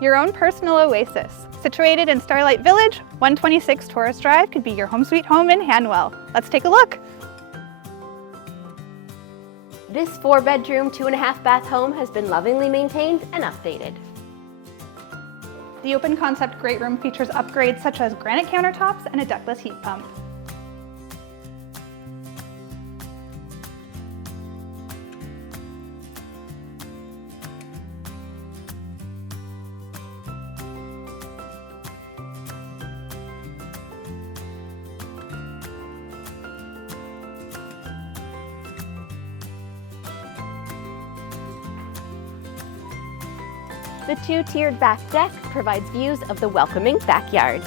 Your own personal oasis. Situated in Starlite Village, 126 Taurus Drive could be your home sweet home in Hanwell. Let's take a look. This 4-bedroom, 2.5-bath home has been lovingly maintained and updated. The open concept great room features upgrades such as granite countertops and a ductless heat pump. The 2-tiered back deck provides views of the welcoming backyard.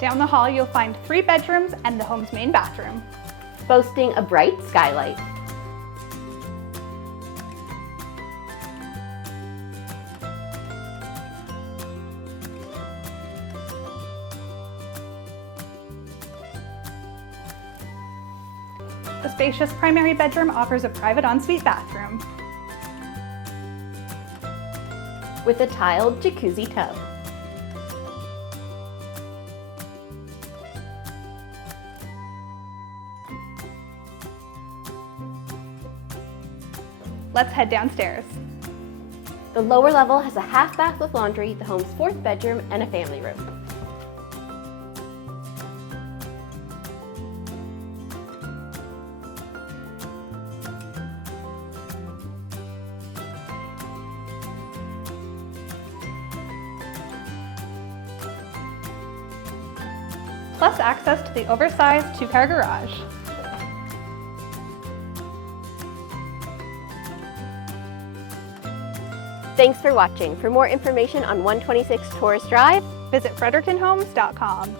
Down the hall, you'll find 3 bedrooms and the home's main bathroom. Boasting a bright skylight. The spacious primary bedroom offers a private ensuite bathroom. With a tiled jacuzzi tub. Let's head downstairs. The lower level has a half bath with laundry, the home's 4th bedroom, and a family room. Plus access to the oversized 2-car garage. Thanks for watching. For more information on 126 Taurus Drive, visit frederictonhomes.com.